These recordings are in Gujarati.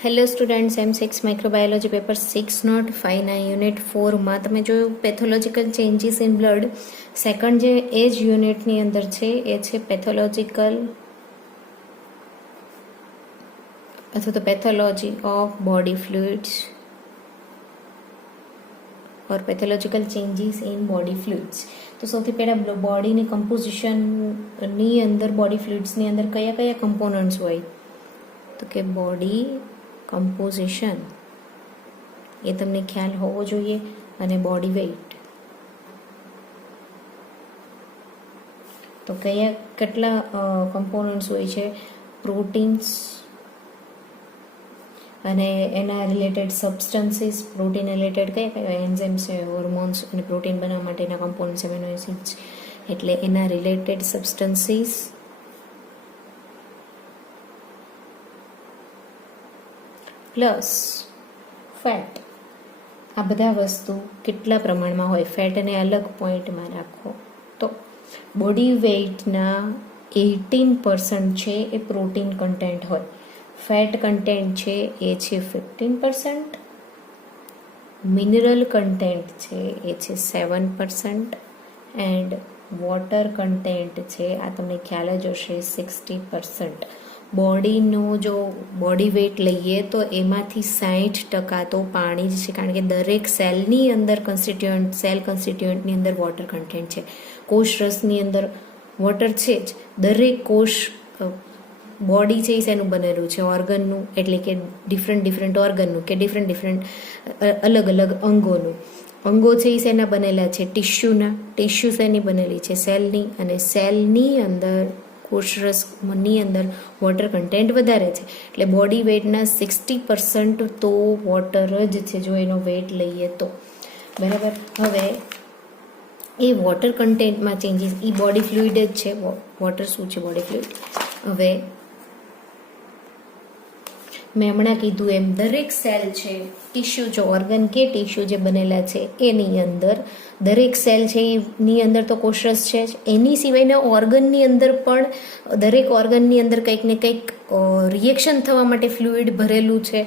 Hello students, M6 microbiology paper 605 unit 4માં તમે જોયું pathological changes in blood. Second જે એ જ યુનિટની અંદર છે એ છે પેથોલોજીકલ અથવા તો pathology of body fluids or pathological changes in body fluids. તો સૌથી પહેલાં બોડીની કમ્પોઝિશનની અંદર બોડી ફ્લુઇડ્સની અંદર કયા કયા કમ્પોનન્ટ્સ હોય? તો કે બોડી કમ્પોઝિશન એ તમને ખ્યાલ હોવો જોઈએ, અને બોડી વેઇટ. તો કેટલા કમ્પોનન્ટ્સ હોય છે? પ્રોટીન્સ અને એના રિલેટેડ સબસ્ટન્સીસ. પ્રોટીન રિલેટેડ કયા એન્ઝાઇમ્સ છે, હોર્મોન્સ અને પ્રોટીન બનાવવા માટેના કમ્પોનન્ટ્સ, એમિનો એસિડ્સ, એટલે એના રિલેટેડ સબસ્ટન્સીસ પ્લસ ફેટ. આ બધા વસ્તુ કેટલા પ્રમાણમાં હોય? ફેટને અલગ પોઈન્ટમાં રાખો તો બોડી વેઇટના 18% છે એ પ્રોટીન કન્ટેન્ટ હોય. ફેટ કન્ટેન્ટ છે એ છે 15%. મિનરલ કન્ટેન્ટ છે એ છે 7%. એન્ડ વોટર કન્ટેન્ટ છે, આ તમને ખ્યાલ જ હશે, 60%. બોડીનો જો બોડી વેઇટ લઈએ તો એમાંથી 60% તો પાણી જ છે, કારણ કે દરેક સેલની અંદર સેલ કન્સ્ટિટ્યુઅન્ટની અંદર વોટર કન્ટેન્ટ છે. કોષ રસની અંદર વોટર છે જ. દરેક કોષ બોડી છે એ શેનું બનેલું છે? ઓર્ગનનું, એટલે કે ડિફરન્ટ ઓર્ગનનું કે ડિફરન્ટ અલગ અલગ અંગોનું. અંગો છે એ શેના બનેલા છે? ટિશ્યુના. ટિશ્યુ શેની બનેલી છે? સેલની. અને સેલની અંદર કોષરસની અંદર વોટર કન્ટેન્ટ વધારે છે, એટલે બોડી વેઇટના 60% તો વોટર જ છે જો એનો વેઇટ લઈએ તો. બરાબર. હવે એ વોટર કન્ટેન્ટમાં ચેન્જીસ, એ બોડી ફ્લુઇડ જ છે. વોટર શું છે? Body fluid. હવે મેં હમણાં કીધું એમ દરેક સેલ છે, ટિશ્યુ છે, ઓર્ગન કે ટિશ્યુ જે બનેલા છે એની અંદર દરેક સેલ છે એની અંદર તો કોષરસ છે જ. એની સિવાયના ઓર્ગનની અંદર પણ દરેક ઓર્ગનની અંદર કંઈક ને કંઈક રિએક્શન થવા માટે ફ્લુઇડ ભરેલું છે.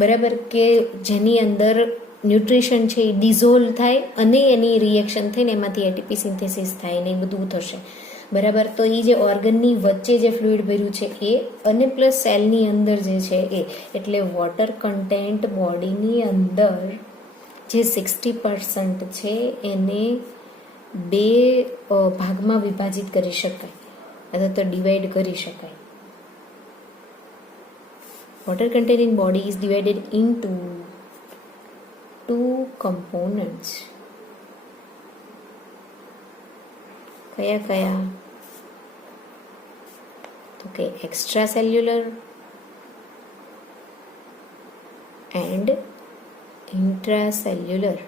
બરાબર, કે જેની અંદર ન્યુટ્રિશન છે એ ડિઝોલ્વ થાય અને એની રિએક્શન થઈને એમાંથી એટીપી સિન્થેસિસ થાય ને એ બધું થશે. બરાબર. તો એ જે ઓર્ગનની વચ્ચે જે ફ્લુઇડ ભર્યું છે એ, અને પ્લસ સેલની અંદર જે છે એ, એટલે વોટર કન્ટેન્ટ બોડીની અંદર જે 60% છે એને બે ભાગમાં વિભાજિત કરી શકાય અથવા તો ડિવાઈડ કરી શકાય. Water content in body is divided into 2 components. કયા? તો કે extra cellular and intracellular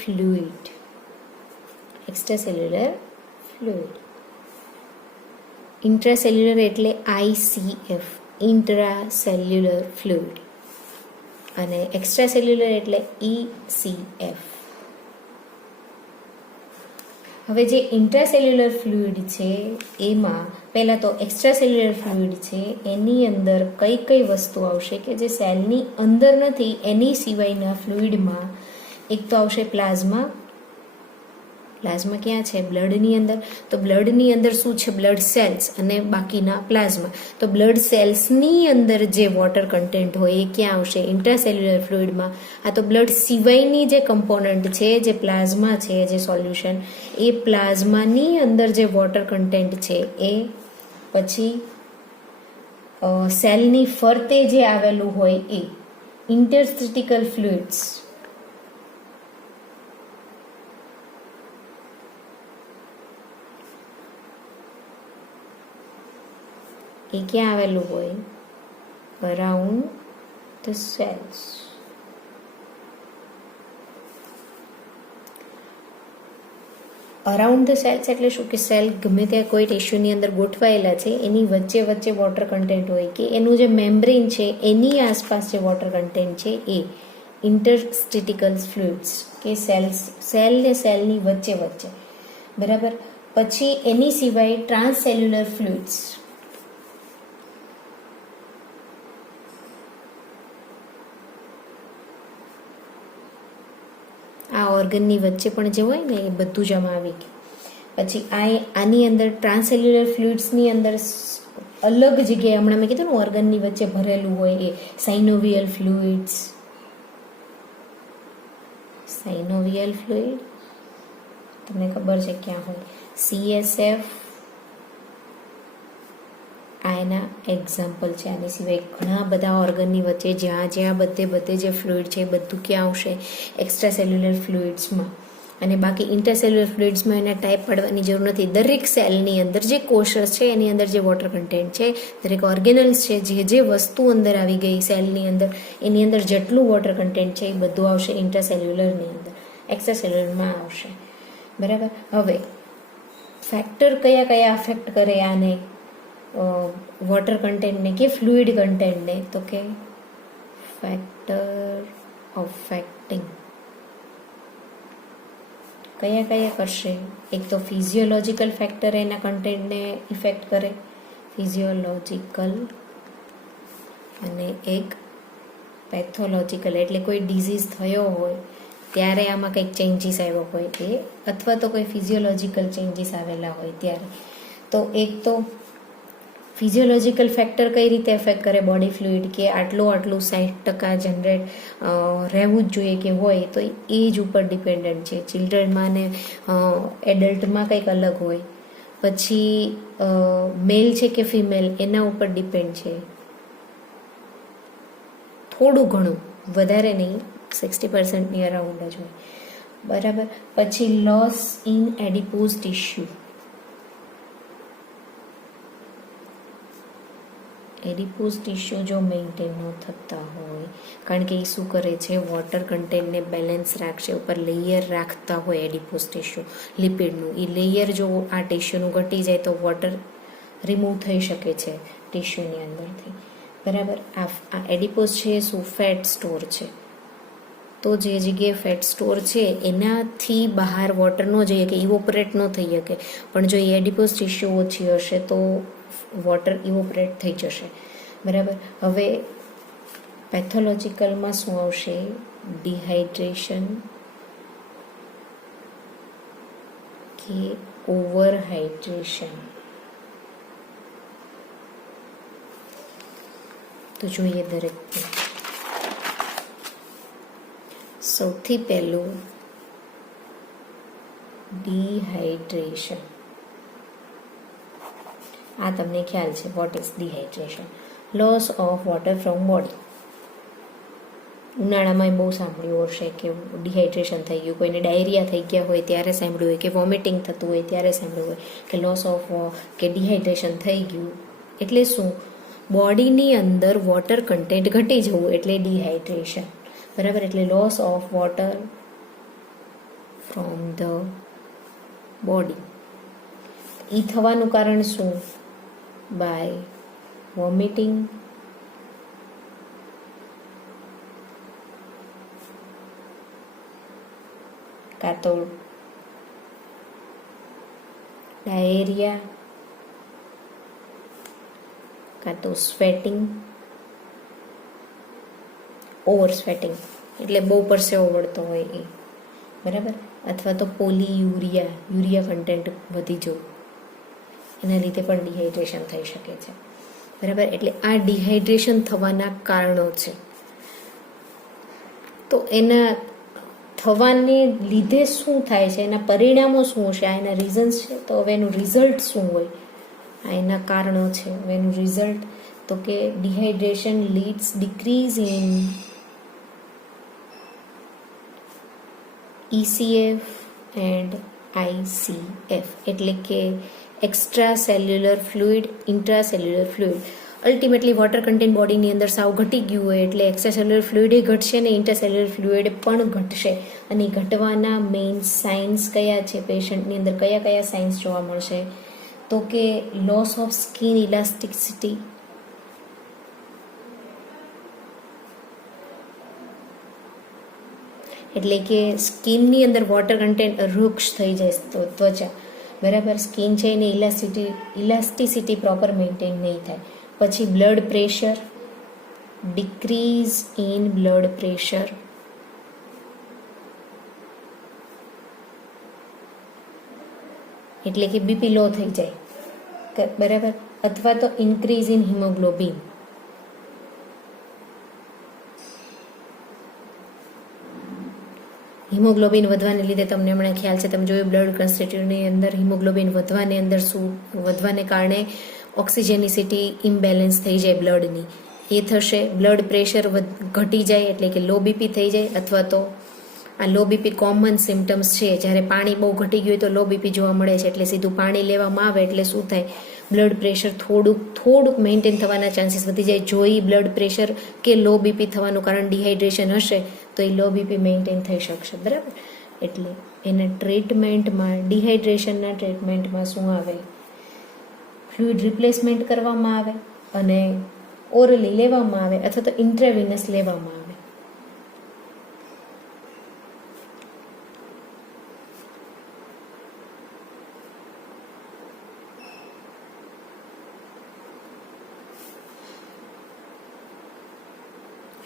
fluid. extracellular fluid. intracellular એટલે ICF, intracellular fluid, અને extracellular એટલે ECF. હવે જે ઇન્ટ્રાસેલ્યુલર ફ્લુઇડ છે એમાં પહેલાં તો એક્સ્ટ્રાસેલ્યુલર ફ્લુઇડ છે એની અંદર કઈ વસ્તુ આવશે કે જે સેલની અંદર નથી, એની સિવાયના ફ્લુઇડમાં એક તો આવશે પ્લાઝમા. પ્લાઝમા ક્યાં છે? બ્લડની અંદર. તો બ્લડની અંદર શું છે? બ્લડ સેલ્સ અને બાકીના પ્લાઝમા. તો બ્લડ સેલ્સની અંદર જે વોટર કન્ટેન્ટ હોય એ ક્યાં આવશે? ઇન્ટ્રાસેલ્યુલર ફ્લુઇડમાં. આ તો બ્લડ સિવાયની જે કમ્પોનન્ટ છે, જે પ્લાઝમા છે, જે સોલ્યુશન, એ પ્લાઝમાની અંદર જે વોટર કન્ટેન્ટ છે એ પછી સેલની ફરતે જે આવેલું હોય એ ઇન્ટરસ્ટિટિકલ ફ્લુઇડ્સ. એ ક્યાં આવેલું હોય? Around the cells. Around the cells એટલે શું? કે સેલ ગમે ત્યાં કોઈ ટિશ્યુની અંદર ગોઠવાયેલા છે, એની વચ્ચે વોટર કન્ટેન્ટ હોય, કે એનું જે મેમ્બ્રેન છે એની આસપાસ જે વોટર કન્ટેન્ટ છે એ ઇન્ટરસ્ટિટિકલ ફ્લુઇડ્સ, કે સેલ ને સેલની વચ્ચે. બરાબર. પછી એની સિવાય ટ્રાન્સસેલ્યુલર ફ્લુઇડ્સ. આ ઓર્ગનની વચ્ચે પણ જે હોય ને એ બધું જ આમાં આવી ગયું. પછી આની અંદર ટ્રાન્સસેલ્યુલર ફ્લુઇડ્સની અંદર અલગ જગ્યાએ હમણાં મેં કીધું ને ઓર્ગનની વચ્ચે ભરેલું હોય એ સાઇનોવિયલ ફ્લુઇડ્સ. સાઇનોવિયલ ફ્લુઇડ તમને ખબર છે ક્યાં હોય. CSF આ એના એક્ઝામ્પલ છે. આની સિવાય ઘણા બધા ઓર્ગનની વચ્ચે જ્યાં બધે જે ફ્લુઇડ છે એ બધું ક્યાં આવશે? એક્સ્ટ્રા સેલ્યુલર ફ્લુઇડ્સમાં. અને બાકી ઇન્ટરસેલ્યુલર ફ્લુઇડ્સમાં એના ટાઈપ પાડવાની જરૂર નથી. દરેક સેલની અંદર જે કોષસ છે એની અંદર જે વોટર કન્ટેન્ટ છે, દરેક ઓર્ગેનલ્સ છે, જે વસ્તુ અંદર આવી ગઈ સેલની અંદર એની અંદર જેટલું વોટર કન્ટેન્ટ છે એ બધું આવશે ઇન્ટરસેલ્યુલરની અંદર, એક્સ્ટ્રા સેલ્યુલરમાં આવશે. બરાબર. હવે ફેક્ટર કયા અફેક્ટ કરે આને, વોટર કન્ટેન્ટને કે ફ્લુઇડ કન્ટેન્ટને? તો કે ફેક્ટર અફેક્ટિંગ કયા કરશે? એક તો ફિઝિયોલોજિકલ ફેક્ટર એના કન્ટેન્ટને ઇફેક્ટ કરે, ફિઝિયોલોજિકલ, અને એક પેથોલોજિકલ, એટલે કોઈ ડિઝીઝ થયો હોય ત્યારે આમાં કંઈક ચેન્જીસ આવ્યો હોય એ, અથવા તો કોઈ ફિઝિયોલોજિકલ ચેન્જીસ આવેલા હોય ત્યારે. તો એક તો ફિઝિયોલોજિકલ ફેક્ટર કઈ રીતે એફેક્ટ કરે બોડી ફ્લુઇડ, કે આટલું 60% જનરેટ રહેવું જ જોઈએ કે હોય, તો એજ ઉપર ડિપેન્ડન્ટ છે. ચિલ્ડ્રનમાં ને એડલ્ટમાં કંઈક અલગ હોય. પછી મેલ છે કે ફિમેલ એના ઉપર ડિપેન્ડ છે થોડું ઘણું, વધારે નહીં, 60%ની અરાઉન્ડ જ હોય. બરાબર. પછી લોસ ઇન એડિપોઝ ટિશ્યુ. એડિપોઝ ટિશ્યુ જો મેન્ટેન ન થતા હોય, કારણ કે એ શું કરે છે, વોટર કન્ટેન્ટને બેલેન્સ રાખશે, ઉપર લેયર રાખતા હોય એડિપોઝ ટિશ્યુ લિપિડનું. એ લેયર જો આ ટિશ્યુનું ઘટી જાય તો વોટર રિમૂવ થઈ શકે છે ટિશ્યુની અંદરથી. બરાબર. આ એડિપોઝ છે એ શું? ફેટ સ્ટોર છે. તો જે જગ્યાએ ફેટ સ્ટોર છે એનાથી બહાર વોટર ન જઈએ કે ઇવોપરેટ ન થઈ શકે. પણ જો એ એડિપોઝ ટિશ્યુ ઓછી હશે તો વોટર ઇવોપરેટ થઈ જશે. બરાબર. હવે પેથોલોજિકલમાં શું આવશે? ડિહાઇડ્રેશન કે ઓવરહાઇડ્રેશન. તો જોઈએ દરેક. સૌથી પહેલું ડિહાઇડ્રેશન. આ તમને ખ્યાલ છે what is dehydration? Loss of water from body. ઉનાળામાં બહુ સાંભળ્યું હશે કે ડિહાઇડ્રેશન થઈ ગયું, કોઈને ડાયરિયા થઈ ગયા હોય ત્યારે સાંભળ્યું હોય, કે વોમિટિંગ થતું હોય ત્યારે સાંભળ્યું હોય કે લોસ ઓફ કે ડિહાઇડ્રેશન થઈ ગયું. એટલે શું? બોડીની અંદર વોટર કન્ટેન્ટ ઘટી જવું એટલે ડિહાઇડ્રેશન. બરાબર. એટલે loss of water from the body. એ થવાનું કારણ શું? બાય વોમિટિંગ, કાં તો ડાયેરિયા, કાં તો સ્વેટિંગ, ઓવર સ્વેટિંગ એટલે બહુ પરસેવો વળતો હોય એ. બરાબર. અથવા તો યુરિયા કન્ટેન્ટ વધી જવું, એના લીધે પણ ડિહાઇડ્રેશન થઈ શકે છે. બરાબર. એટલે આ ડિહાઇડ્રેશન થવાના કારણો છે. તો એના થવાને લીધે શું થાય છે, એના પરિણામો શું હશે, આ એના રીઝન્સ છે. તો હવે એનું રિઝલ્ટ શું હોય? આ એના કારણો છે. હવે એનું રિઝલ્ટ તો કે dehydration leads decrease in ECF and ICF, એટલે કે extra cellular fluid, intracellular fluid. Ultimately water content બોડીની અંદર સાવ ઘટી ગયું હોય એટલે એક્સ્ટ્રા સેલ્યુલર ફ્લુઇડ ઘટશે ને ઇન્ટરસેલ્યુલર ફ્લુઇડ પણ ઘટશે. અને ઘટવાના મેઇન સાઇન્સ કયા છે પેશન્ટની અંદર? કયા સાઇન્સ જોવા મળશે? તો કે લોસ ઓફ સ્કિન ઇલાસ્ટિસિટી, એટલે કે સ્કિનની અંદર વોટર કન્ટેન્ટ રૂક્ષ થઈ જાય તો ત્વચા. બરાબર. સ્કિન છે એને ઇલાસ્ટિસિટી પ્રોપર મેન્ટેન નહીં થાય. પછી blood pressure, decrease in blood pressure, એટલે કે બીપી લો થઈ જાય, બરાબર. અથવા તો ઇન્ક્રીઝ ઇન હિમોગ્લોબિન. હિમોગ્લોબિન વધવાને લીધે તમને હમણાં ખ્યાલ છે, તમે જોયું બ્લડ કન્સ્ટિટ્યુટની અંદર હિમોગ્લોબિન વધવાને અંદર શું વધવાને કારણે ઓક્સિજેનિસિટી ઇમ્બેલેન્સ થઈ જાય બ્લડની, એ થશે. બ્લડ પ્રેશર ઘટી જાય એટલે કે લો બીપી થઈ જાય. અથવા તો આ લો બીપી કોમન સિમ્ટમ્સ છે, જ્યારે પાણી બહુ ઘટી ગયું હોય તો લો બીપી જોવા મળે છે. એટલે સીધું પાણી લેવામાં આવે એટલે શું થાય, બ્લડ પ્રેશર થોડુંક મેન્ટેન થવાના ચાન્સીસ વધી જાય. જો એ બ્લડ પ્રેશર કે લો બીપી થવાનું કારણ ડિહાઇડ્રેશન હશે તો એ લો બીપી મેન્ટેન થઈ શકશે, બરાબર. એટલે એના ટ્રીટમેન્ટમાં, ડિહાઇડ્રેશનના ટ્રીટમેન્ટમાં શું આવે, ફ્લુઇડ રિપ્લેસમેન્ટ કરવામાં આવે અને ઓરલી લેવામાં આવે અથવા તો ઇન્ટ્રાવિનસ લેવામાં આવે.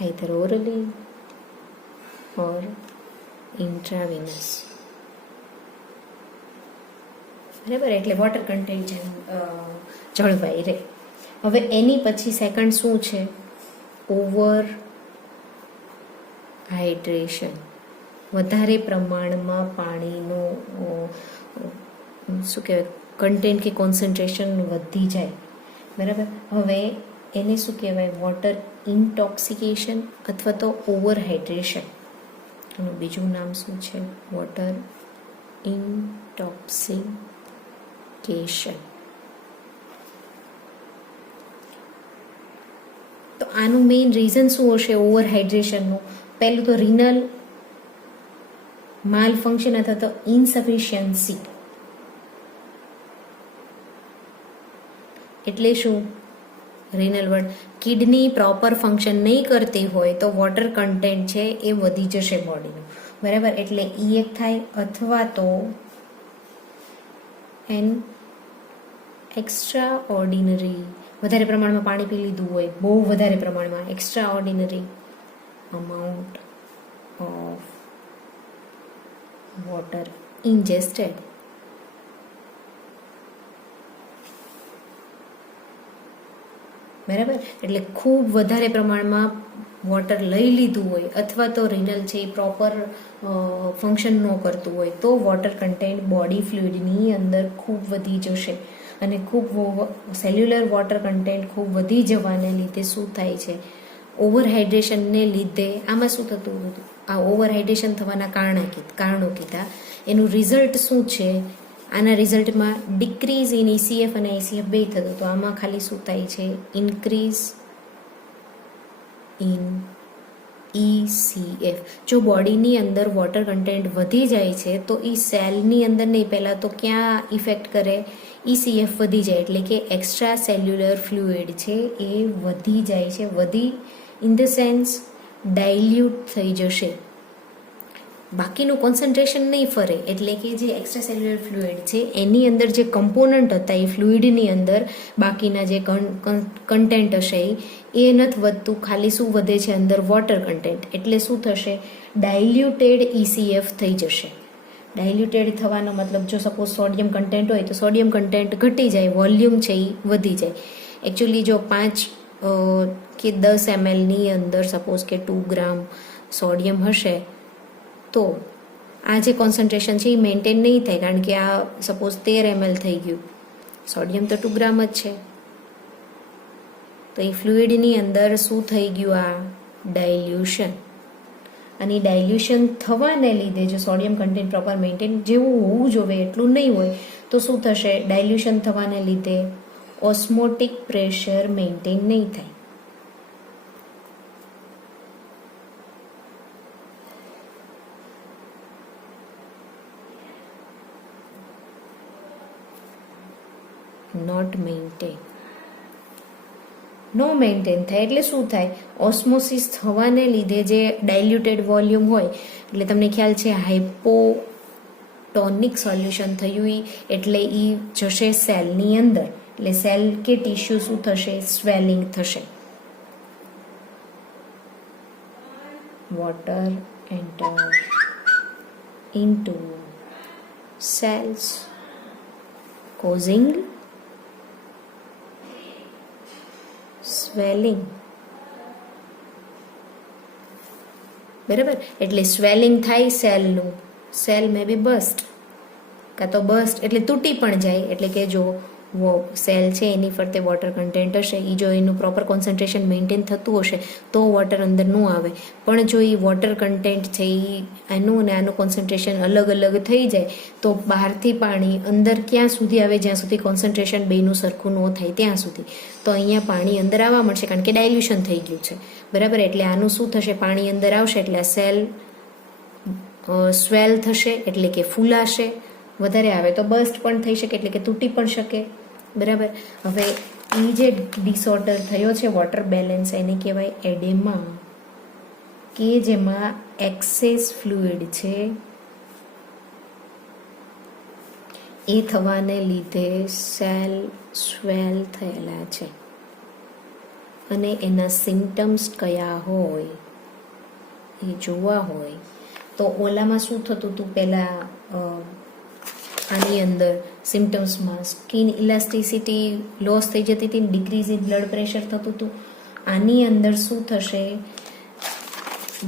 either orally or intravenous, બરાબર. એટલે વોટર કન્ટેન્ટ જળવાઈ રહે. હવે એની પછી સેકન્ડ શું છે, ઓવર હાઇડ્રેશન. વધારે પ્રમાણમાં પાણીનું શું કહેવાય, કન્ટેન્ટ કે કોન્સન્ટ્રેશન વધી જાય, બરાબર. હવે એને શું કહેવાય, વોટર ઇન્ટોક્સિકેશન અથવા તો ઓવર હાઇડ્રેશન. એનું બીજું નામ શું છે, વોટર ઇન્ટોક્સિકેશન. તો આનું મેઇન રીઝન શું હશે ઓવર હાઇડ્રેશનનું? પહેલું તો રિનલ માલ ફંક્શન અથવા તો ઇનસફિશિયન્સી. એટલે શું, renal word, kidney proper function નહીં કરતી હોય તો વોટર કન્ટેન્ટ છે એ વધી જશે બોડીનું, બરાબર. એટલે ઈ એક થાય. અથવા તો એન એક્સ્ટ્રા ઓર્ડિનરી, વધારે પ્રમાણમાં પાણી પી લીધું હોય, બહુ વધારે પ્રમાણમાં, extra ordinary amount of water ingested. બરાબર. એટલે ખૂબ વધારે પ્રમાણમાં વોટર લઈ લીધું હોય અથવા તો રિનલ છે એ પ્રોપર ફંક્શન ન કરતું હોય તો વોટર કન્ટેન્ટ બોડી ફ્લુઇડની અંદર ખૂબ વધી જશે. અને ખૂબ સેલ્યુલર વોટર કન્ટેન્ટ ખૂબ વધી જવાને લીધે શું થાય છે, ઓવર હાઇડ્રેશનને લીધે આમાં શું થતું હતું, આ ઓવર હાઇડ્રેશન થવાના કારણો કીધા. એનું રિઝલ્ટ શું છે, આના રિઝલ્ટમાં ડિક્રીઝ ઇન ECF અને ICF બે થતું. તો આમાં ખાલી શું થાય છે, ઇન્ક્રીઝ ઇન ECF. જો બોડીની અંદર વોટર કન્ટેન્ટ વધી જાય છે તો એ સેલની અંદર નહીં, પહેલાં તો ક્યાં ઇફેક્ટ કરે, ECF વધી જાય એટલે કે એક્સ્ટ્રા સેલ્યુલર ફ્લુઇડ છે એ વધી જાય છે. વધી ઇન ધ સેન્સ ડાયલ્યુટ થઈ જશે, બાકીનું કોન્સન્ટ્રેશન નહીં ફરે. એટલે કે જે એક્સ્ટ્રા સેલ્યુલર ફ્લુઇડ છે એની અંદર જે કમ્પોનન્ટ હતા એ ફ્લુઇડની અંદર બાકીના જે કન્ટેન્ટ હશે એ નથી વધતું, ખાલી શું વધે છે અંદર, વોટર કન્ટેન્ટ. એટલે શું થશે, ડાયલ્યુટેડ ECF થઈ જશે. ડાયલ્યુટેડ થવાનો મતલબ, જો સપોઝ સોડિયમ કન્ટેન્ટ હોય તો સોડિયમ કન્ટેન્ટ ઘટી જાય, વોલ્યુમ છે એ વધી જાય. એકચ્યુઅલી જો 5 કે 10 mlની અંદર સપોઝ કે 2 ગ્રામ સોડિયમ હશે તો આ જે કોન્સન્ટ્રેશન છે એ મેન્ટેન નહીં થાય, કારણ કે આ સપોઝ 13 ml થઈ ગયું, સોડિયમ તો 2 ગ્રામ જ છે. તો એ ફ્લુઇડની અંદર શું થઈ ગયું, આ ડાયલ્યુશન. અને ડાયલ્યુશન થવાને લીધે જો સોડિયમ કન્ટેન્ટ પ્રોપર મેન્ટેન જેવું હોવું જોઈએ એટલું નહીં હોય તો શું થશે, ડાયલ્યુશન થવાને લીધે ઓસ્મોટિક પ્રેશર મેન્ટેન નહીં થાય. નોટ મેન્ટેન, નો મેન્ટેન થાય એટલે શું થાય, ઓસ્મોસિસ થવાને લીધે જે ડાયલ્યુટેડ વોલ્યુમ હોય, એટલે તમને ખ્યાલ છે હાઇપોટોનિક સોલ્યુશન થયું એટલે એ જશે સેલની અંદર, એટલે સેલ કે ટિશ્યુ શું થશે, સ્વેલિંગ થશે. Water enter into cells causing swelling. બરાબર, એટલે સ્વેલિંગ થાય સેલનું, સેલ મે બી બસ્ટ, કાં તો બસ્ટ એટલે તૂટી પણ જાય. એટલે કે જો સેલ છે એની ફરતે વોટર કન્ટેન્ટ હશે, એ જો એનું પ્રોપર કોન્સન્ટ્રેશન મેન્ટેન થતું હશે તો વોટર અંદર ન આવે. પણ જો એ વોટર કન્ટેન્ટ છે એ આનું અને આનું કોન્સન્ટ્રેશન અલગ અલગ થઈ જાય તો બહારથી પાણી અંદર ક્યાં સુધી આવે, જ્યાં સુધી કોન્સન્ટ્રેશન બેનું સરખું ન થાય ત્યાં સુધી. તો અહીંયા પાણી અંદર આવવા મળશે કારણ કે ડાયલ્યુશન થઈ ગયું છે. બરાબર, એટલે આનું શું થશે, પાણી અંદર આવશે એટલે આ સેલ સ્વેલ થશે એટલે કે ફૂલાશે. વધારે આવે તો બસ્ટ પણ થઈ શકે એટલે કે તૂટી પણ શકે. બરાબર, હવે એ જે ડિસઓર્ડર થયો છે વોટર બેલેન્સ એને કહેવાય એડેમા, કે જેમાં એક્સેસ ફ્લુઇડ છે એ થવાને લીધે સેલ સ્વેલ થયેલા છે. અને એના સિમ્ટમ્સ કયા હોય એ જોવા હોય તો ઓલામાં શું થતું હતું, પહેલાં આની અંદર સિમ્ટમ્સમાં સ્કિન ઇલાસ્ટિસિટી લોસ થઈ જતી હતી, ડિક્રીઝ ઇન બ્લડ પ્રેશર થતું હતું. આની અંદર શું થશે,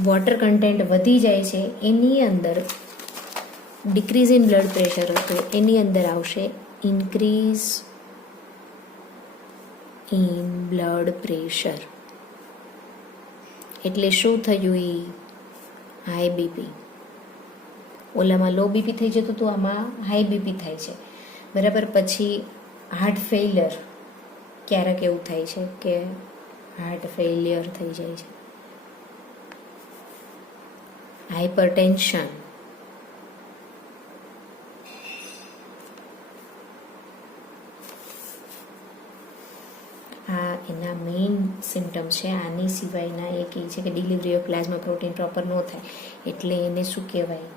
વોટર કન્ટેન્ટ વધી જાય છે, એની અંદર ડિક્રીઝ ઇન બ્લડ પ્રેશર હતું, એની અંદર આવશે ઇન્ક્રીઝ ઇન બ્લડ પ્રેશર. એટલે શું થયું, એ હાઈ બીપી. ઓલામાં લો બીપી થઈ જતું હતું, આમાં હાઈ બીપી થાય છે. બરાબર, પછી હાર્ટ ફેઇલિયર, ક્યારેક એવું થાય છે કે હાર્ટ ફેઇલિયર થઈ જાય છે. હાઇપરટેન્શન, આ એના મેઇન સિમ્ટમ્સ છે. આની સિવાયના એક એ છે કે delivery of plasma protein proper ન થાય એટલે એને શું કહેવાય,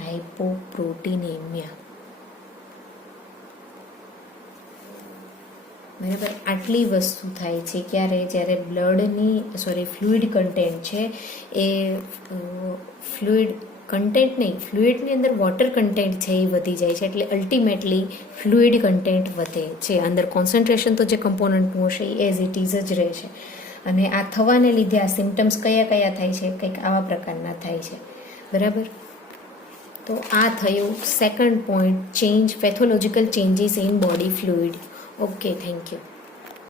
હાઇપોપ્રોટીનેમિયા. બરાબર, આટલી વસ્તુ થાય છે ક્યારે, જ્યારે ફ્લુઇડ કન્ટેન્ટ છે એ ફ્લુઇડની અંદર વોટર કન્ટેન્ટ છે એ વધી જાય છે. એટલે અલ્ટિમેટલી ફ્લુઇડ કન્ટેન્ટ વધે છે. અંદર કોન્સન્ટ્રેશન તો જે કમ્પોનન્ટનું હશે એ એઝ ઇટ ઇઝ જ રહે છે. અને આ થવાને લીધે આ સિમ્ટમ્સ કયા કયા થાય છે, કંઈક આવા પ્રકારના થાય છે. બરાબર, તો આ થયું second point, change, pathological changes in body fluid. Okay, thank you.